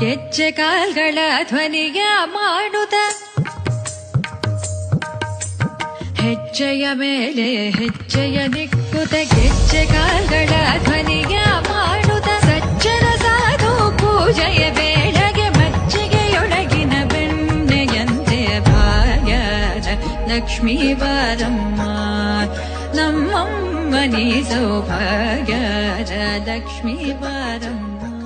ಗೆಜ್ಜೆ ಕಾಲ್ಗಳ ಧ್ವನಿಯ ಮಾಡುದ ಹೆಜ್ಜೆಯ ಮೇಲೆ ಹೆಜ್ಜೆಯ ನಿಕ್ಕುತ ಗೆಜ್ಜೆ ಕಾಲ್ಗಳ ಧ್ವನಿಯ ಮಾಡುದ ಸಜ್ಜನ ಸಾಧು ಪೂಜೆಯ ವೇಳೆಗೆ ಮಜ್ಜಿಗೆಯೊಳಗಿನ ಬೆಣ್ಣೆಯಂತೆ ಭಾಗ್ಯದ ಲಕ್ಷ್ಮೀ ಬಾರಮ್ಮ. ನಮ್ಮ ನೀ ಸೌಭಾಗ್ಯದ ಲಕ್ಷ್ಮೀ ಬಾರಮ್ಮ.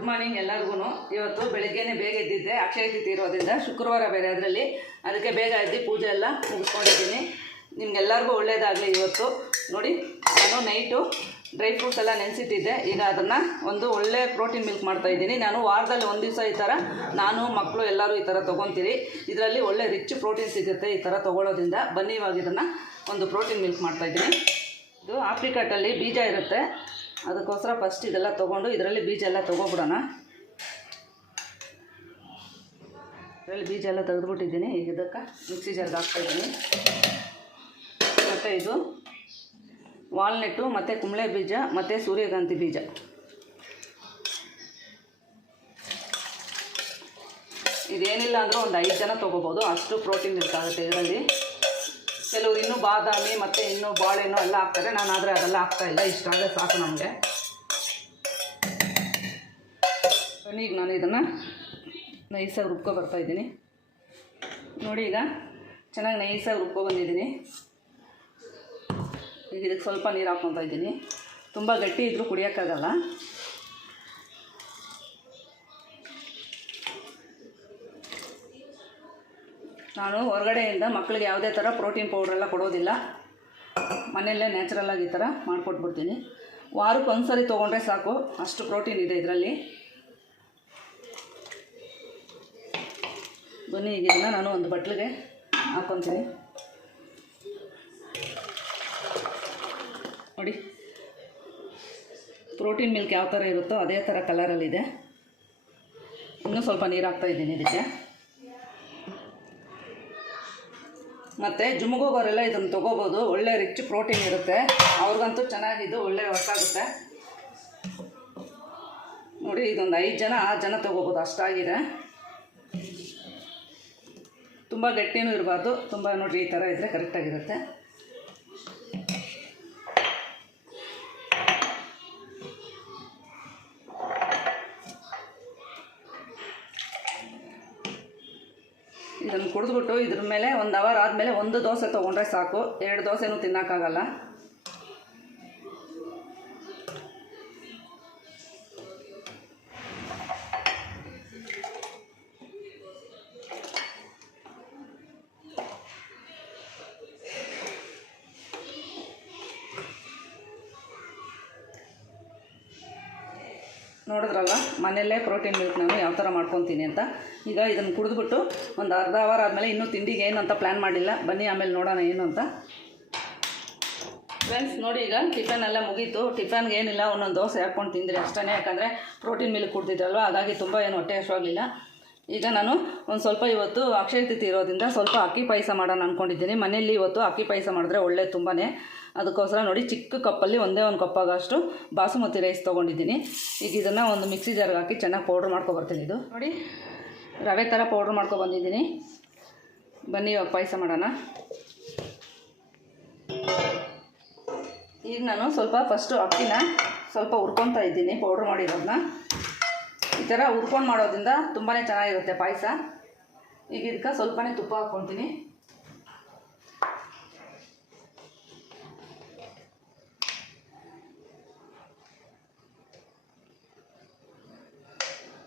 ಗುಡ್ ಮಾರ್ನಿಂಗ್ ಎಲ್ಲರಿಗೂ ಇವತ್ತು ಬೆಳಗ್ಗೆನೇ ಬೇಗ ಎದ್ದಿದ್ದೆ. ಅಕ್ಷಯ ತಿಥಿ ಇರೋದ್ರಿಂದ ಶುಕ್ರವಾರ ಬೇರೆ ಅದರಲ್ಲಿ. ಅದಕ್ಕೆ ಬೇಗ ಎದ್ದು ಪೂಜೆ ಎಲ್ಲ ಮುಗಿಸ್ಕೊಂಡಿದ್ದೀನಿ. ನಿಮ್ಗೆಲ್ಲರಿಗೂ ಒಳ್ಳೇದಾಗಲಿ ಇವತ್ತು. ನೋಡಿ, ನಾನು ನೈಟು ಡ್ರೈ ಫ್ರೂಟ್ಸ್ ಎಲ್ಲ ನೆನೆಸಿಟ್ಟಿದ್ದೆ. ಈಗ ಅದನ್ನು ಒಂದು ಒಳ್ಳೆ ಪ್ರೋಟೀನ್ ಮಿಲ್ಕ್ ಮಾಡ್ತಾ ಇದ್ದೀನಿ. ನಾನು ವಾರದಲ್ಲಿ ಒಂದು ದಿವಸ ಈ ಥರ ನಾನು ಮಕ್ಕಳು ಎಲ್ಲರೂ ಈ ಥರ ತೊಗೊತೀರಿ. ಇದರಲ್ಲಿ ಒಳ್ಳೆ ರಿಚ್ ಪ್ರೋಟೀನ್ ಸಿಗುತ್ತೆ ಈ ಥರ ತೊಗೊಳೋದ್ರಿಂದ. ಬನ್ನಿ ಇವಾಗ ಇದನ್ನು ಒಂದು ಪ್ರೋಟೀನ್ ಮಿಲ್ಕ್ ಮಾಡ್ತಾ ಇದ್ದೀನಿ. ಇದು ಆಪ್ರಿಕಾಟಲ್ಲಿ ಬೀಜ ಇರುತ್ತೆ. ಅದಕ್ಕೋಸ್ಕರ ಫಸ್ಟ್ ಇದೆಲ್ಲ ತೊಗೊಂಡು ಇದರಲ್ಲಿ ಬೀಜ ಎಲ್ಲ ತೊಗೊಬಿಡೋಣ ಇದರಲ್ಲಿ ಬೀಜ ಎಲ್ಲ ತೆಗೆದುಬಿಟ್ಟಿದ್ದೀನಿ. ಈಗ ಇದಕ್ಕೆ ಮಿಕ್ಸಿ ಜಾರ್ಗೆ ಹಾಕ್ತಾಯಿದ್ದೀನಿ. ಮತ್ತು ಇದು ವಾಲ್ನೆಟ್ಟು, ಮತ್ತು ಕುಂಬಳೆ ಬೀಜ, ಮತ್ತು ಸೂರ್ಯಕಾಂತಿ ಬೀಜ. ಇದೇನಿಲ್ಲ ಅಂದರೂ ಒಂದು ಐದು ಜನ ತೊಗೋಬೋದು. ಅಷ್ಟು ಪ್ರೋಟೀನ್ ಇರ್ತಾಗುತ್ತೆ ಇದರಲ್ಲಿ ಕೆಲವರು ಇನ್ನೂ ಬಾದಾಮಿ ಮತ್ತು ಇನ್ನೂ ಬಾಳೆಹಣ್ಣು ಎಲ್ಲ ಹಾಕ್ತಾರೆ. ನಾನು ಆದರೆ ಅದೆಲ್ಲ ಹಾಕ್ತಾಯಿಲ್ಲ ಇಷ್ಟ ಆದರೆ ಸಾಕು ನಮಗೆ. ಈಗ ನಾನು ಇದನ್ನು ನೈಸಾಗಿ ರುಬ್ಕೊ ಬರ್ತಾಯಿದ್ದೀನಿ ನೋಡಿ ಈಗ ಚೆನ್ನಾಗಿ ನೈಸಾಗಿ ರುಬ್ಕೊ ಬಂದಿದ್ದೀನಿ. ಈಗ ಇದಕ್ಕೆ ಸ್ವಲ್ಪ ನೀರು ಹಾಕ್ಕೊತಾ ಇದ್ದೀನಿ. ತುಂಬ ಗಟ್ಟಿ ಇದ್ದರೂ ಕುಡಿಯೋಕ್ಕಾಗಲ್ಲ. ನಾನು ಹೊರಗಡೆಯಿಂದ ಮಕ್ಕಳಿಗೆ ಯಾವುದೇ ಥರ ಪ್ರೋಟೀನ್ ಪೌಡ್ರೆಲ್ಲ ಕೊಡೋದಿಲ್ಲ. ಮನೆಯಲ್ಲೇ ನ್ಯಾಚುರಲಾಗಿ ಈ ಥರ ಮಾಡಿಕೊಟ್ಬಿಡ್ತೀನಿ. ವಾರಕ್ಕೆ ಒಂದು ಸರಿ ತೊಗೊಂಡ್ರೆ ಸಾಕು, ಅಷ್ಟು ಪ್ರೋಟೀನ್ ಇದೆ ಇದರಲ್ಲಿ. ಬನ್ನಿ ಈಗ ನಾನು ಒಂದು ಬಟ್ಲಿಗೆ ಹಾಕ್ಕೊತೀನಿ ನೋಡಿ, ಪ್ರೋಟೀನ್ ಮಿಲ್ಕ್ ಯಾವ ಥರ ಇರುತ್ತೋ ಅದೇ ಥರ ಕಲರಲ್ಲಿದೆ. ಇನ್ನೂ ಸ್ವಲ್ಪ ನೀರು ಹಾಕ್ತಾ ಇದ್ದೀನಿ ಇದಕ್ಕೆ. ಮತ್ತು ಜುಮ್ಗೋಗೋರೆಲ್ಲ ಇದನ್ನು ತೊಗೋಬೋದು. ಒಳ್ಳೆ ರಿಚ್ ಪ್ರೋಟೀನ್ ಇರುತ್ತೆ. ಅವ್ರಿಗಂತೂ ಚೆನ್ನಾಗಿದ್ದು ಒಳ್ಳೆ ಆಗುತ್ತೆ. ನೋಡಿ, ಇದೊಂದು ಐದು ಜನ, ಆರು ಜನ ತೊಗೋಬೋದು. ಅಷ್ಟಾಗಿದೆ. ತುಂಬ ಗಟ್ಟಿನೂ ಇರಬಾರ್ದು. ತುಂಬ ನೋಡಿರಿ, ಈ ಥರ ಇದ್ದರೆ ಕರೆಕ್ಟಾಗಿರುತ್ತೆ ಇದನ್ನು ಕುಡಿದ್ಬಿಟ್ಟು ಇದ್ರ ಮೇಲೆ ಒಂದು ಅವರ್ ಆದಮೇಲೆ ಒಂದು ದೋಸೆ ತೊಗೊಂಡ್ರೆ ಸಾಕು. ಎರಡು ದೋಸೆನೂ ತಿನ್ನೋಕ್ಕಾಗಲ್ಲ. ನೋಡಿದ್ರಲ್ಲ, ಮನೆಯಲ್ಲೇ ಪ್ರೋಟೀನ್ ಮಿಲ್ಕ್ ನಾನು ಯಾವ ಥರ ಮಾಡ್ಕೊತೀನಿ ಅಂತ. ಈಗ ಇದನ್ನು ಕುಡಿದ್ಬಿಟ್ಟು ಒಂದು ಅರ್ಧ ಅವರ್ ಆದಮೇಲೆ ಇನ್ನೂ ತಿಂಡಿಗೆ ಏನು ಅಂತ ಪ್ಲ್ಯಾನ್ ಮಾಡಿಲ್ಲ. ಬನ್ನಿ ಆಮೇಲೆ ನೋಡೋಣ ಏನು ಅಂತ. ಫ್ರೆಂಡ್ಸ್ ನೋಡಿ ಈಗ ಟಿಫನ್ ಎಲ್ಲ ಮುಗೀತು. ಟಿಫನ್ಗೆ ಏನಿಲ್ಲ, ಒಂದೊಂದು ದೋಸೆ ಹಾಕ್ಕೊಂಡು ತಿಂದಿರಿ ಅಷ್ಟೇ ಯಾಕಂದರೆ ಪ್ರೋಟೀನ್ ಮಿಲ್ಕ್ ಕುಡ್ತಿದ್ರಲ್ವ ಹಾಗಾಗಿ ತುಂಬ ಏನು ಹೊಟ್ಟೆ ಹಶ್ವಾಗಲಿಲ್ಲ ಈಗ ನಾನು ಒಂದು ಸ್ವಲ್ಪ ಇವತ್ತು ಅಕ್ಷಯ ತಿಥಿ ಇರೋದ್ರಿಂದ ಸ್ವಲ್ಪ ಅಕ್ಕಿ ಪಾಯಸ ಮಾಡೋಣ ಅಂದ್ಕೊಂಡಿದ್ದೀನಿ ಮನೆಯಲ್ಲಿ ಇವತ್ತು ಅಕ್ಕಿ ಪಾಯಸ ಮಾಡಿದ್ರೆ ಒಳ್ಳೆ ತುಂಬಾ ಅದಕ್ಕೋಸ್ಕರ ನೋಡಿ ಚಿಕ್ಕ ಕಪ್ಪಲ್ಲಿ ಒಂದೇ ಒಂದು ಕಪ್ಪಾಗಷ್ಟು ಬಾಸುಮತಿ ರೈಸ್ ತೊಗೊಂಡಿದ್ದೀನಿ. ಈಗ ಇದನ್ನು ಒಂದು ಮಿಕ್ಸಿ ಜಾರ್ಗೆ ಹಾಕಿ ಚೆನ್ನಾಗಿ ಪೌಡ್ರ್ ಮಾಡ್ಕೊಬರ್ತೀನಿ ಇದು. ನೋಡಿ. ರವೆ ಥರ ಪೌಡ್ರ್ ಮಾಡ್ಕೊಬಂದಿದ್ದೀನಿ ಬನ್ನಿ, ಇವಾಗ ಪಾಯಸ ಮಾಡೋಣ. ಈಗ ನಾನು ಸ್ವಲ್ಪ ಫಸ್ಟು ಅಕ್ಕಿನ ಸ್ವಲ್ಪ ಹುರ್ಕೊತಾ ಇದ್ದೀನಿ ಪೌಡ್ರ್ ಮಾಡಿರೋದನ್ನ ಈ ಥರ ಹುರ್ಕೊಂಡು ಮಾಡೋದ್ರಿಂದ ತುಂಬಾ ಚೆನ್ನಾಗಿರುತ್ತೆ ಪಾಯಸ. ಈಗ ಇದಕ್ಕೆ ಸ್ವಲ್ಪನೇ ತುಪ್ಪ ಹಾಕ್ಕೊತೀನಿ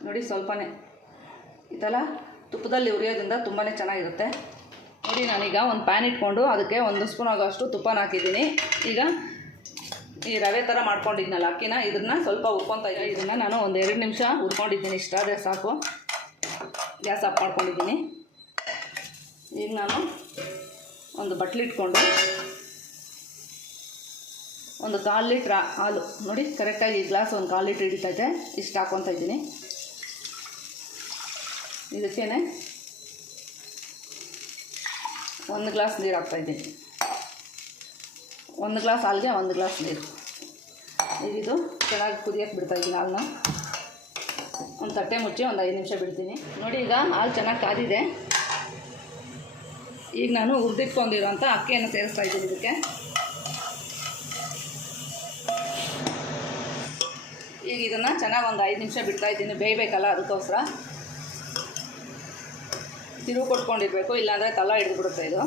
ನೋಡಿ, ಸ್ವಲ್ಪನೇ. ಈ ಥರ ತುಪ್ಪದಲ್ಲಿ ಉರಿಯೋದ್ರಿಂದ ತುಂಬಾ ಚೆನ್ನಾಗಿರುತ್ತೆ. ನೋಡಿ, ನಾನೀಗ ಒಂದು ಪ್ಯಾನ್ ಇಟ್ಕೊಂಡು ಅದಕ್ಕೆ ಒಂದು ಸ್ಪೂನ್ ಆಗೋಷ್ಟು ತುಪ್ಪನ ಹಾಕಿದ್ದೀನಿ. ಈಗ ಈ ರವೆ ಥರ ಮಾಡ್ಕೊಂಡಿದ್ನಲ್ಲ, ಅಕ್ಕಿನ ಇದನ್ನ ಸ್ವಲ್ಪ ಹುರ್ಕೊತಾ ಇದ್ದೀನಿ. ಇದನ್ನು ನಾನು ಒಂದು ಎರಡು ನಿಮಿಷ ಹುರ್ಕೊಂಡಿದ್ದೀನಿ. ಇಷ್ಟ ಅದೇ ಸಾಕು. ಗ್ಯಾಸ್ ಆಫ್ ಮಾಡ್ಕೊಂಡಿದ್ದೀನಿ. ಈಗ ನಾನು ಒಂದು ಬಟ್ಲಿಟ್ಕೊಂಡು ಒಂದು ಕಾಲು ಲೀಟ್ರ್ ಹಾಲು. ನೋಡಿ ಕರೆಕ್ಟಾಗಿ ಈ ಗ್ಲಾಸ್ ಒಂದು ಕಾಲು ಲೀಟ್ರ್ ಹಿಡಿತೈತೆ ಇಷ್ಟು ಹಾಕ್ಕೊತಾ ಇದ್ದೀನಿ. ಇದಕ್ಕೇನೆ ಒಂದು ಗ್ಲಾಸ್ ನೀರು ಹಾಕ್ತಾಯಿದ್ದೀನಿ ಒಂದು ಗ್ಲಾಸ್ ಹಾಲಿಗೆ ಒಂದು ಗ್ಲಾಸ್ ನೀರು. ಇದು ಚೆನ್ನಾಗಿ ಕುದಿಯೋಕ್ಕೆ ಬಿಡ್ತಾಯಿದ್ದೀನಿ ಹಾಲನ್ನ. ಒಂದು ತಟ್ಟೆ ಮುಚ್ಚಿ ಒಂದು ಐದು ನಿಮಿಷ ಬಿಡ್ತೀನಿ. ನೋಡಿ ಈಗ ಹಾಲು ಚೆನ್ನಾಗಿ ಕಾದಿದೆ. ಈಗ ನಾನು ಹುರಿದಿಟ್ಕೊಂಡಿರೋಂಥ ಅಕ್ಕಿಯನ್ನು ಸೇರಿಸ್ತಾ ಇದ್ದೀನಿ ಇದಕ್ಕೆ. ಈಗ ಇದನ್ನು ಚೆನ್ನಾಗಿ ಒಂದು ಐದು ನಿಮಿಷ ಬಿಡ್ತಾ ಇದ್ದೀನಿ, ಬೇಯಬೇಕಲ್ಲ ಅದಕ್ಕೋಸ್ಕರ. ತಿರುವು ಕೊಟ್ಕೊಂಡಿರ್ಬೇಕು, ಇಲ್ಲಾಂದರೆ ತಲ ಹಿಡಿದು ಬಿಡುತ್ತೆ ಇದು.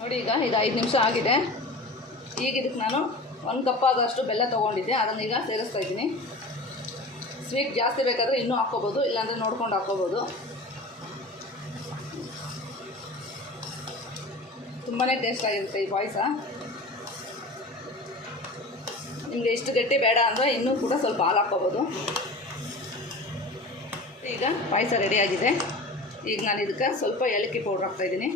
ನೋಡಿ ಈಗ ಇದು ಐದು ನಿಮಿಷ ಆಗಿದೆ. ಈಗ ಇದಕ್ಕೆ ನಾನು ಒಂದು ಕಪ್ ಆಗೋಷ್ಟು ಬೆಲ್ಲ ತೊಗೊಂಡಿದ್ದೆ, ಅದನ್ನು ಈಗ ಸೇರಿಸ್ತಾ ಇದ್ದೀನಿ. ಸ್ವೀಟ್ ಜಾಸ್ತಿ ಬೇಕಾದರೆ ಇನ್ನೂ ಹಾಕ್ಕೋಬೋದು, ಇಲ್ಲಾಂದರೆ ನೋಡ್ಕೊಂಡು ಹಾಕ್ಕೋಬೋದು. ತುಂಬಾ ಟೇಸ್ಟ್ ಆಗಿರುತ್ತೆ ಈ ಪಾಯಸ. ನಿಮಗೆ ಇಷ್ಟು ಗಟ್ಟಿ ಬೇಡ ಅಂದರೆ ಇನ್ನೂ ಕೂಡ ಸ್ವಲ್ಪ ಹಾಲು ಹಾಕ್ಕೋಬೋದು. ಈಗ ಪಾಯಸ ರೆಡಿಯಾಗಿದೆ ಈಗ ನಾನು ಇದಕ್ಕೆ ಸ್ವಲ್ಪ ಏಲಕ್ಕಿ ಪೌಡ್ರ್ ಹಾಕ್ತಾಯಿದ್ದೀನಿ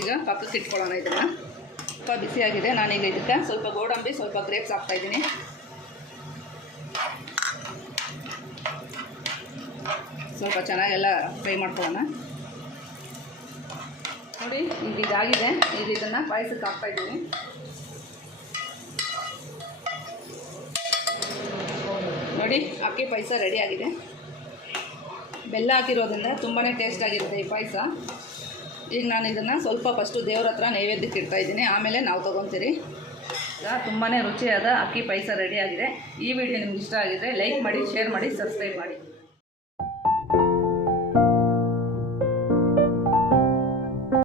ಈಗ ಪಕ್ಕಕ್ಕೆ ಇಟ್ಕೊಳ್ಳೋಣ ಇದನ್ನು. ಸ್ವಲ್ಪ ಬಿಸಿಯಾಗಿದೆ ನಾನೀಗ ಇದಕ್ಕೆ ಸ್ವಲ್ಪ ಗೋಡಂಬಿ, ಸ್ವಲ್ಪ ಗ್ರೇಪ್ಸ್ ಹಾಕ್ತಾಯಿದ್ದೀನಿ ಸ್ವಲ್ಪ ಚೆನ್ನಾಗೆಲ್ಲ ಫ್ರೈ ಮಾಡ್ಕೊಳ್ಳೋಣ. ನೋಡಿ, ಈಗ ಇದಾಗಿದೆ. ಈಗ ಇದನ್ನು ಪಾಯಸಕ್ಕೆ ಹಾಕ್ತಾಯಿದ್ದೀನಿ ನೋಡಿ, ಅಕ್ಕಿ ಪಾಯಸ ಆಗಿದೆ. ಬೆಲ್ಲ ಹಾಕಿರೋದ್ರಿಂದ ತುಂಬಾ ಟೇಸ್ಟ್ ಆಗಿರುತ್ತೆ ಈ ಪಾಯಸ. ಈಗ ನಾನು ಇದನ್ನು ಸ್ವಲ್ಪ ಫಸ್ಟು ದೇವ್ರ ಹತ್ರ ನೈವೇದ್ಯಕ್ಕೆ ಇಡ್ತಾ ಇದ್ದೀನಿ. ಆಮೇಲೆ ನಾವು ತೊಗೊತೀರಿ. ತುಂಬಾ ರುಚಿಯಾದ ಅಕ್ಕಿ ಪಾಯಸ ರೆಡಿ ಆಗಿದೆ. ಈ ವಿಡಿಯೋ ನಿಮ್ಗೆ ಇಷ್ಟ ಆಗಿದ್ರೆ ಲೈಕ್ ಮಾಡಿ ಶೇರ್ ಮಾಡಿ ಸಬ್ಸ್ಕ್ರೈಬ್ ಮಾಡಿ.